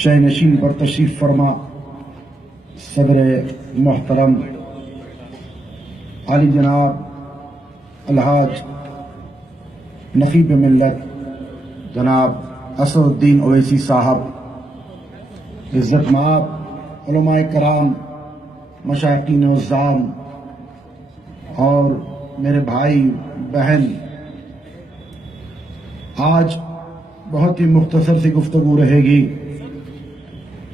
شہ نشین پر تشریف فرما صدر محترم عالی جناب الحاج نقیب ملت جناب اسد الدین اویسی صاحب، عزت مآب علماء کرام، مشائقین عظام اور میرے بھائی بہن، آج بہت ہی مختصر سی گفتگو رہے گی،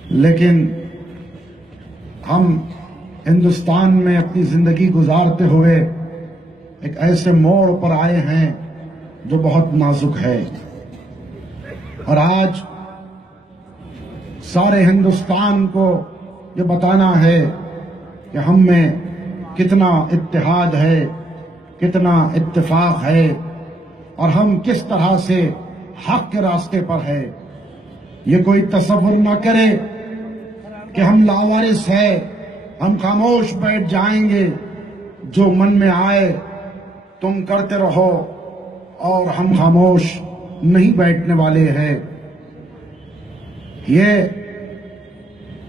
لیکن ہم ہندوستان میں اپنی زندگی گزارتے ہوئے ایک ایسے موڑ پر آئے ہیں جو بہت نازک ہے، اور آج سارے ہندوستان کو یہ بتانا ہے کہ ہم میں کتنا اتحاد ہے، کتنا اتفاق ہے، اور ہم کس طرح سے حق کے راستے پر ہے۔ یہ کوئی تصور نہ کرے کہ ہم لاوارث ہیں، ہم خاموش بیٹھ جائیں گے، جو من میں آئے تم کرتے رہو، اور ہم خاموش نہیں بیٹھنے والے ہیں۔ یہ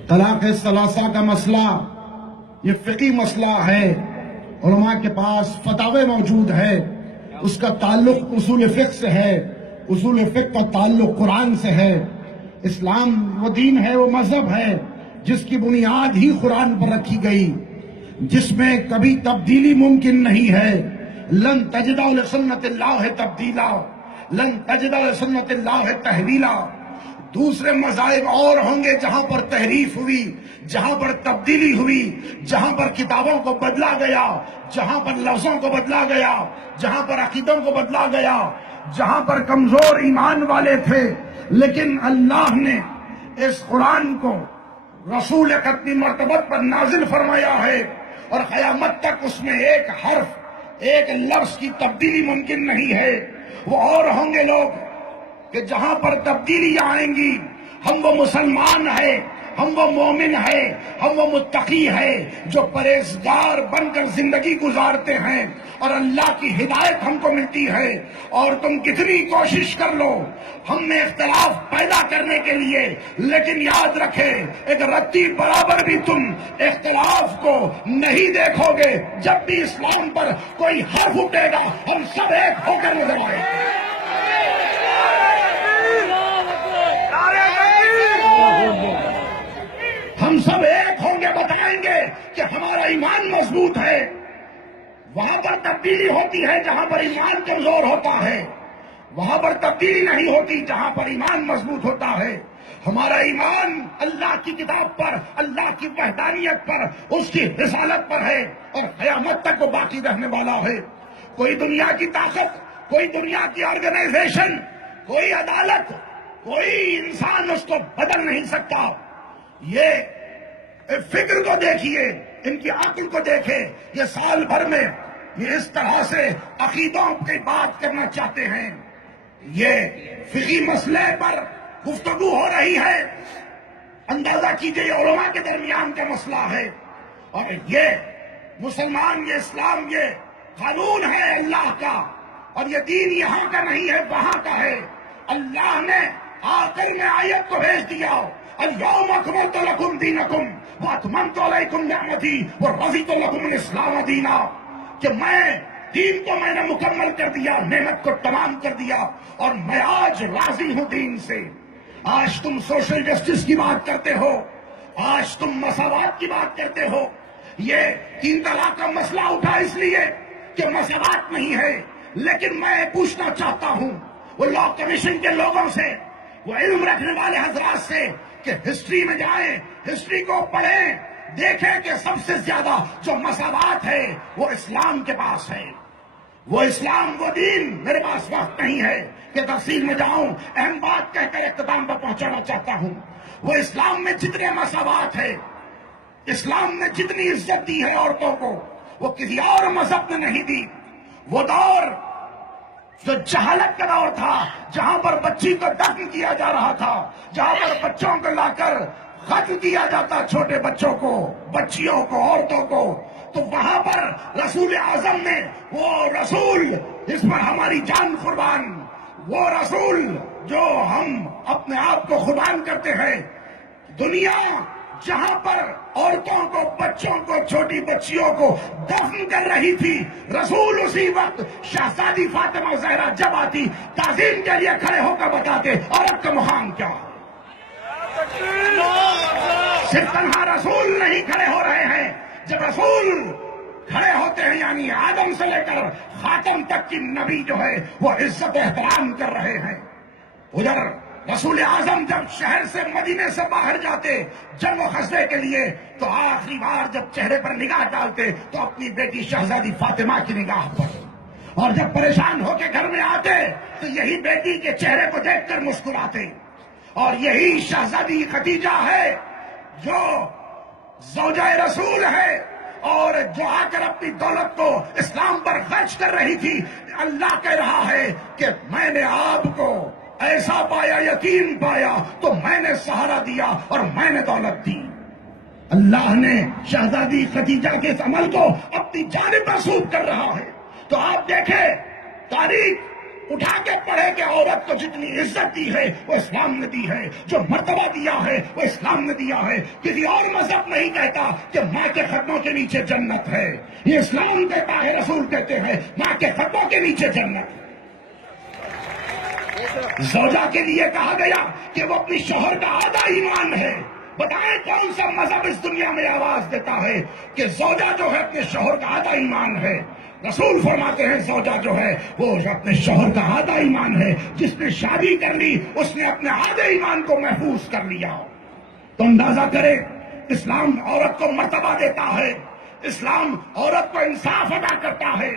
طلاق ثلاثہ کا مسئلہ یہ فقہی مسئلہ ہے، علماء کے پاس فتاوے موجود ہے، اس کا تعلق اصول فقہ سے ہے، اصول فقہ کا تعلق قرآن سے ہے۔ اسلام وہ دین ہے، وہ مذہب ہے جس کی بنیاد ہی قرآن پر رکھی گئی، جس میں کبھی تبدیلی ممکن نہیں ہے۔ لن تجد لسنت اللہ تبدیلا، لن تجد لسنت اللہ تحویلا۔ دوسرے مذاہب اور ہوں گے جہاں پر تحریف ہوئی، جہاں پر تبدیلی ہوئی، جہاں پر کتابوں کو بدلا گیا، جہاں پر لفظوں کو بدلا گیا، جہاں پر عقیدوں کو بدلا گیا، جہاں پر کمزور ایمان والے تھے، لیکن اللہ نے اس قرآن کو رسول ختمی مرتبت پر نازل فرمایا ہے، اور قیامت تک اس میں ایک حرف، ایک لفظ کی تبدیلی ممکن نہیں ہے۔ وہ اور ہوں گے لوگ کہ جہاں پر تبدیلی آئیں گی، ہم وہ مسلمان ہیں، ہم وہ مومن ہیں، ہم وہ متقی ہیں جو پرہیزگار بن کر زندگی گزارتے ہیں، اور اللہ کی ہدایت ہم کو ملتی ہے۔ اور تم کتنی کوشش کر لو ہم میں اختلاف پیدا کرنے کے لیے، لیکن یاد رکھے ایک رتی برابر بھی تم اختلاف کو نہیں دیکھو گے۔ جب بھی اسلام پر کوئی حرف اٹھے گا، ہم سب ایک ہو کر نظر آئیں گے۔ ہم سب ایک ہوں گے، بتائیں گے کہ ہمارا ایمان مضبوط ہے۔ وہاں پر تبدیلی ہوتی ہے جہاں پر ایمان کمزور ہوتا ہے، وہاں پر تبدیلی نہیں ہوتی جہاں پر ایمان مضبوط ہوتا ہے۔ ہمارا ایمان اللہ کی کتاب پر، اللہ کی وحدانیت پر، اس کی رسالت پر ہے، اور قیامت تک وہ باقی رہنے والا ہے۔ کوئی دنیا کی طاقت، کوئی دنیا کی آرگنائزیشن، کوئی عدالت، کوئی انسان اس کو بدل نہیں سکتا۔ یہ فکر کو دیکھیے، ان کی عقل کو دیکھے، یہ سال بھر میں یہ اس طرح سے عقیدوں کی بات کرنا چاہتے ہیں۔ یہ فقہی مسئلے پر گفتگو ہو رہی ہے، اندازہ کیجئے یہ علماء کے درمیان کا مسئلہ ہے، اور یہ مسلمان، یہ اسلام، یہ قانون ہے اللہ کا، اور یہ دین یہاں کا نہیں ہے، وہاں کا ہے۔ اللہ نے آخر میں آیت کو بھیج دیا، اليوم اکملت لکم دینکم واتممت علیکم نعمتی ورضیت لکم الاسلام دینا، کہ دین کو میں نے مکمل کر دیا، نعمت کو تمام کر دیا، اور میں آج راضی ہوں دین سے۔ آج تم سوشل جسٹس کی بات کرتے ہو، آج تم مساوات کی بات کرتے ہو۔ یہ 3 طلاق کا مسئلہ اٹھا اس لیے کہ مساوات نہیں ہے، لیکن میں پوچھنا چاہتا ہوں وہ لا کمیشن کے لوگوں سے، وہ علم رکھنے والے حضرات سے، کہ ہسٹری میں جائیں، ہسٹری کو پڑھیں، دیکھیں کہ سب سے زیادہ جو مساوات ہے وہ اسلام کے پاس ہے۔ وہ اسلام، وہ دین، میرے پاس وقت نہیں ہے کہ تفصیل میں جاؤں، اہم بات کہہ کر اختتام پر پہنچانا چاہتا ہوں۔ وہ اسلام میں جتنے مساوات ہے، اسلام نے جتنی عزت دی ہے عورتوں کو، وہ کسی اور مذہب نے نہیں دی۔ وہ دور جو جہالت کا دور تھا، جہاں پر بچی کو دفن کیا جا رہا تھا، جہاں پر بچوں کو لا کر قتل کیا جاتا، چھوٹے بچوں کو، بچیوں کو، عورتوں کو، تو وہاں پر رسول اعظم نے، وہ رسول جس پر ہماری جان قربان، وہ رسول جو ہم اپنے آپ کو قربان کرتے ہیں، دنیا جہاں پر عورتوں کو، بچوں کو، چھوٹی بچیوں کو دفن کر رہی تھی، رسول اسی وقت شہزادی فاطمہ زہرا جب آتی تعظیم کے لیے کھڑے ہو کر بتاتے عورت کا مقام کیا ہے۔ صرف تنہا رسول نہیں کھڑے ہو رہے ہیں، جب رسول کھڑے ہوتے ہیں یعنی آدم سے لے کر خاتم تک کی نبی جو ہے وہ عزت و احترام کر رہے ہیں۔ ادھر رسول اعظم جب شہر سے، مدینے سے باہر جاتے جنگ و غزوے کے لیے تو آخری بار جب چہرے پر نگاہ ڈالتے تو اپنی بیٹی شہزادی فاطمہ کی نگاہ پر، اور جب پریشان ہو کے گھر میں آتے تو یہی بیٹی کے چہرے کو دیکھ کر مسکراتے۔ اور یہی شہزادی خدیجہ ہے جو زوجہ رسول ہے اور جو آ کر اپنی دولت کو اسلام پر خرچ کر رہی تھی۔ اللہ کہہ رہا ہے کہ میں نے آپ کو ایسا پایا، یتیم پایا تو میں نے سہارا دیا اور میں نے دولت دی۔ اللہ نے شہزادی خدیجہ کے اس عمل کو اپنی جانب منسوب کر رہا ہے۔ تو آپ دیکھیں تاریخ اٹھا کے پڑھے کہ عورت کو جتنی عزت دی ہے وہ اسلام نے دی ہے، جو مرتبہ دیا ہے وہ اسلام نے دیا ہے۔ کسی اور مذہب نہیں کہتا کہ ماں کے قدموں کے نیچے جنت ہے، یہ اسلام کہتا ہے، رسول کہتے ہیں ماں کے قدموں کے نیچے جنت۔ زوجہ کے لیے کہا گیا کہ وہ اپنی شوہر کا آدھا ایمان ہے۔ بتائیں کون سا مذہب اس دنیا میں آواز دیتا ہے کہ زوجہ جو ہے اپنے شوہر کا آدھا ایمان ہے؟ رسول فرماتے ہیں زوجہ جو ہے وہ اپنے شوہر کا آدھا ایمان ہے، جس نے شادی کر لی اس نے اپنے آدھے ایمان کو محفوظ کر لیا۔ تو اندازہ کرے اسلام عورت کو مرتبہ دیتا ہے، اسلام عورت کو انصاف ادا کرتا ہے۔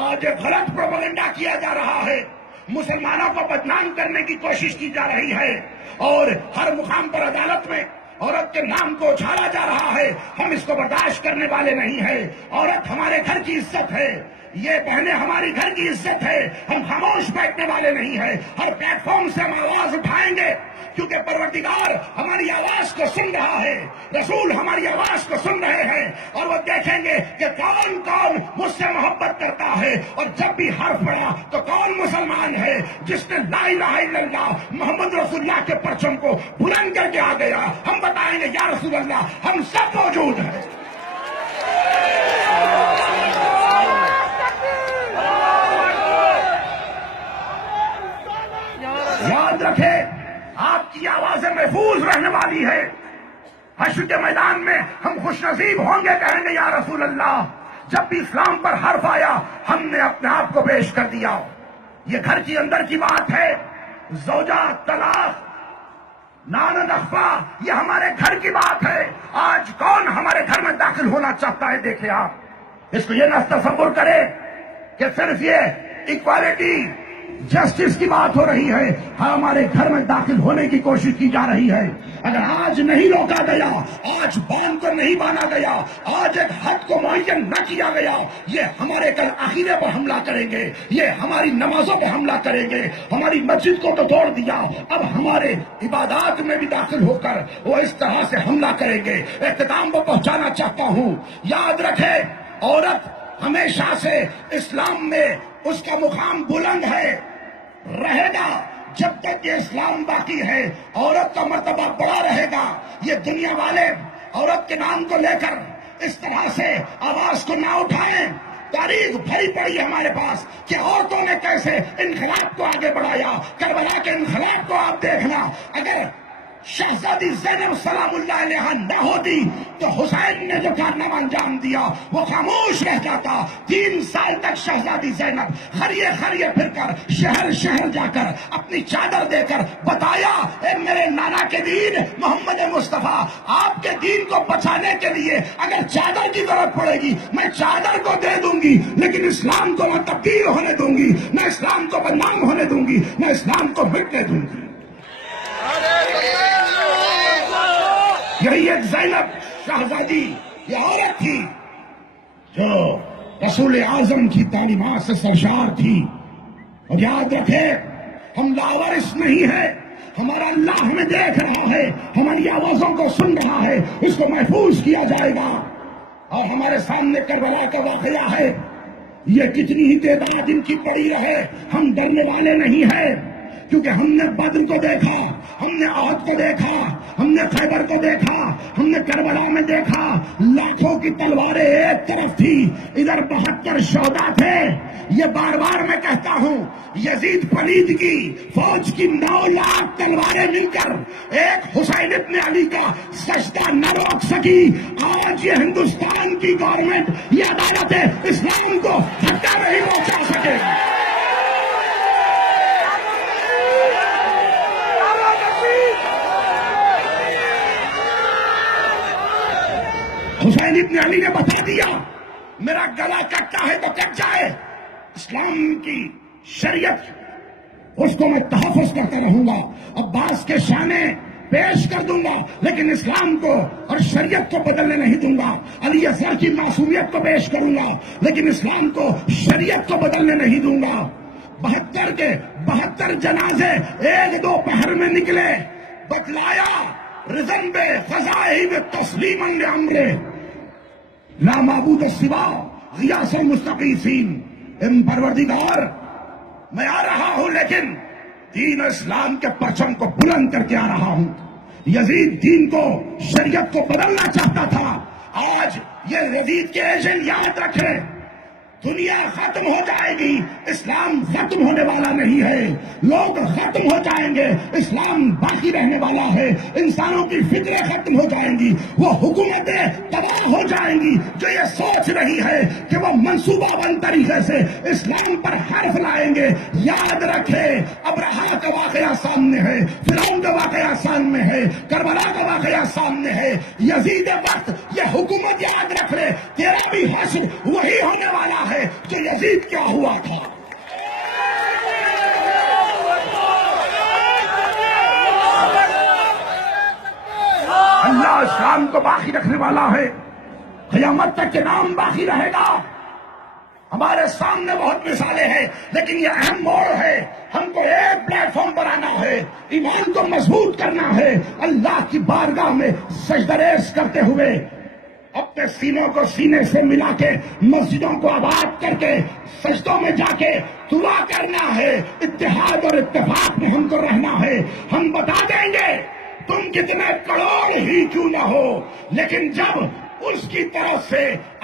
آج غلط پروپیگنڈا کیا جا رہا ہے، مسلمانوں کو بدنام کرنے کی کوشش کی جا رہی ہے، اور ہر مقام پر عدالت میں عورت کے نام کو اچھالا جا رہا ہے۔ ہم اس کو برداشت کرنے والے نہیں ہیں۔ عورت ہمارے گھر کی عزت ہے، یہ بہنیں ہماری گھر کی عزت ہے، ہم خاموش بیٹھنے والے نہیں ہیں۔ ہر پلیٹ فارم سے ہم آواز اٹھائیں گے، کیونکہ پروردگار ہماری آواز کو سن رہا ہے، رسول ہماری آواز کو سن رہے ہیں، اور وہ دیکھیں گے کہ کون کون مجھ سے محبت کرتا ہے، اور جب بھی حرف پڑا تو کون مسلمان ہے جس نے لا الہ الا اللہ محمد رسول اللہ کے پرچم کو بلند کر کے آ گیا۔ ہم بتائیں گے یا رسول اللہ ہم سب موجود ہیں۔ یاد رکھیں آپ کی آوازیں محفوظ رہنے والی ہے۔ حشر کے میدان میں ہم خوش نصیب ہوں گے، کہیں گے یا رسول اللہ جب بھی اسلام پر حرف آیا ہم نے اپنے آپ کو پیش کر دیا۔ یہ گھر کی اندر کی بات ہے، زوجہ، طلاق، نان نخفا، یہ ہمارے گھر کی بات ہے۔ آج کون ہمارے گھر میں داخل ہونا چاہتا ہے؟ دیکھیں آپ اس کو یہ نہ تصور کرے کہ صرف یہ ایکوالٹی، جسٹس کی بات ہو رہی ہے، ہمارے گھر میں داخل ہونے کی کوشش کی جا رہی ہے۔ اگر آج نہیں روکا گیا، آج باندھ کو نہیں باندھا گیا، آج ایک حد کو معین نہ کیا گیا، یہ ہمارے کل عقیدے پر حملہ کریں گے، یہ ہماری نمازوں پر حملہ کریں گے، ہماری مسجد کو تو توڑ دیا، اب ہمارے عبادات میں بھی داخل ہو کر وہ اس طرح سے حملہ کریں گے۔ اختتام کو پہنچانا چاہتا ہوں، یاد رکھے عورت ہمیشہ سے اسلام میں اس کا مقام بلند ہے، رہے گا جب تک یہ اسلام باقی ہے، عورت کا مرتبہ بڑا رہے گا۔ یہ دنیا والے عورت کے نام کو لے کر اس طرح سے آواز کو نہ اٹھائیں۔ تاریخ بھری پڑی ہے ہمارے پاس کہ عورتوں نے کیسے انقلاب کو آگے بڑھایا۔ کربلا کے انقلاب کو آپ دیکھنا، اگر شہزادی زینب سلام اللہ علیہا نہ ہوتی تو حسین نے جو کارنامہ انجام دیا وہ خاموش رہ جاتا۔ 3 سال تک شہزادی زینب خریے خریے پھر کر شہر شہر جا کر اپنی چادر دے کر بتایا، اے میرے نانا کے دین محمد مصطفیٰ، آپ کے دین کو بچانے کے لیے اگر چادر کی ضرورت پڑے گی میں چادر کو دے دوں گی، لیکن اسلام کو نہ تبدیل ہونے دوں گی، نہ اسلام کو بدنام ہونے دوں گی، نہ اسلام کو مٹنے دوں گی۔ یہی ایک زینب شہزادی یہ عورت تھی جو رسول اعظم کی تعلیمات سے سرشار تھی۔ اور یاد رکھے ہم لاوارث نہیں ہیں، ہمارا اللہ ہمیں دیکھ رہا ہے، ہماری آوازوں کو سن رہا ہے، اس کو محفوظ کیا جائے گا۔ اور ہمارے سامنے کربلا کا واقعہ ہے، یہ کتنی ہی تعداد ان کی پڑی رہے ہم ڈرنے والے نہیں ہیں۔ کیونکہ ہم نے بدر کو دیکھا، ہم نے احد کو دیکھا، ہم نے خیبر کو دیکھا، ہم نے کربلا میں دیکھا، لاکھوں کی تلواریں ایک طرف تھی، ادھر 72 شہداء تھے۔ یہ بار بار میں کہتا ہوں، یزید پلید کی فوج کی 9 لاکھ تلواریں مل کر ایک حسین ابن علی کا سجدہ نہ روک سکی۔ آج یہ ہندوستان کی گورنمنٹ، یہ عدالت اسلام کو دھکا نہیں پہنچا سکے گی۔ حسین ابن علی نے بتا دیا، میرا گلا کٹتا ہے تو کٹ جائے، اسلام کی شریعت اس کو میں تحفظ کرتا رہوں گا، عباس کے شانے پیش کر دوں گا لیکن اسلام کو اور شریعت کو بدلنے نہیں دوں گا، علی اصغر کی معصومیت کو پیش کروں گا لیکن اسلام کو شریعت کو بدلنے نہیں دوں گا۔ 72 کے 72 جنازے ایک دو پہر میں نکلے، بتلایا رزن بے فضائب تسلیما لامرے لا معبود سوا غیاث المستغیثین۔ پروردگار میں آ رہا ہوں لیکن دین اسلام کے پرچم کو بلند کر کے آ رہا ہوں۔ یزید دین کو شریعت کو بدلنا چاہتا تھا، آج یہ یزید کے ایجنٹ یاد رکھیں، دنیا ختم ہو جائے گی، اسلام ختم ہونے والا نہیں ہے، لوگ ختم ہو جائیں گے، اسلام باقی رہنے والا ہے، انسانوں کی فکریں ختم ہو جائیں گی، وہ حکومتیں تباہ ہو جائیں گی جو یہ سوچ رہی ہے کہ وہ منصوبہ بند طریقے سے اسلام پر حرف لائیں گے۔ یاد رکھیں، ابرہا کا واقعہ سامنے ہے، فرعون کا واقعہ سامنے ہے، کربلا کا واقعہ سامنے ہے، یزید وقت یہ حکومت یاد رکھ لے، تیرا بھی حشر وہی ہونے والا ہے جو یزید کیا ہوا تھا۔ اللہ اسلام کو باقی رکھنے والا ہے، قیامت تک کے نام باقی رہے گا۔ ہمارے سامنے بہت مثالیں ہیں لیکن یہ اہم موڑ ہے، ہم کو ایک پلیٹ فارم پر آنا ہے، ایمان کو مضبوط کرنا ہے، اللہ کی بارگاہ میں سجدہ ریز کرتے ہوئے اپنے سینوں کو سینے سے ملا کے مسجدوں کو آباد کر کے سجدوں میں جا کے دعا کرنا ہے، اتحاد اور اتفاق میں ہم کو رہنا ہے۔ ہم بتا دیں گے تم کتنے کروڑ ہی کیوں نہ ہو، لیکن جب اس کی طرف سے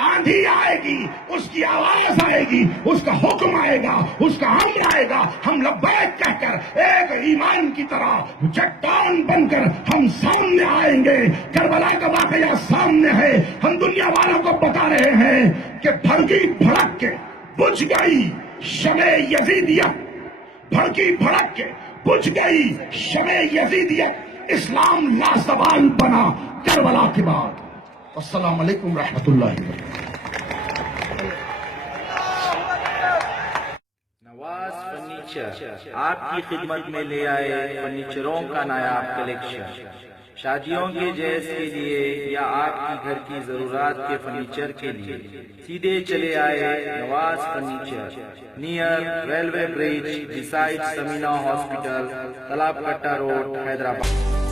آندھی آئے گی، اس کی آواز آئے گی، اس کا حکم آئے گا، اس کا امر آئے گا، ہم لبیک کہہ کر ایک ایمان کی طرح چٹان بن کر ہم سامنے آئیں گے۔ کربلا کا واقعہ سامنے ہے، ہم دنیا والوں کو بتا رہے ہیں کہ بھڑکی بھڑک کے بجھ گئی شمع یزیدیت، بھڑکی بھڑک کے بجھ گئی شمع یزیدیت، اسلام لازوال بنا کربلا کے بعد۔ السلام علیکم رحمۃ اللہ وبرکاتہ۔ نواز فرنیچر آپ کی خدمت میں لے آئے فرنیچروں کا نایاب کلیکشن، شادیوں کے جہیز کے لیے یا آپ کی گھر کی ضرورات کے فرنیچر کے لیے سیدھے چلے آئے نواز فرنیچر، نیئر ریلوے برج، بسائڈ سمینا ہاسپٹل، تلاب کٹا روڈ، حیدرآباد۔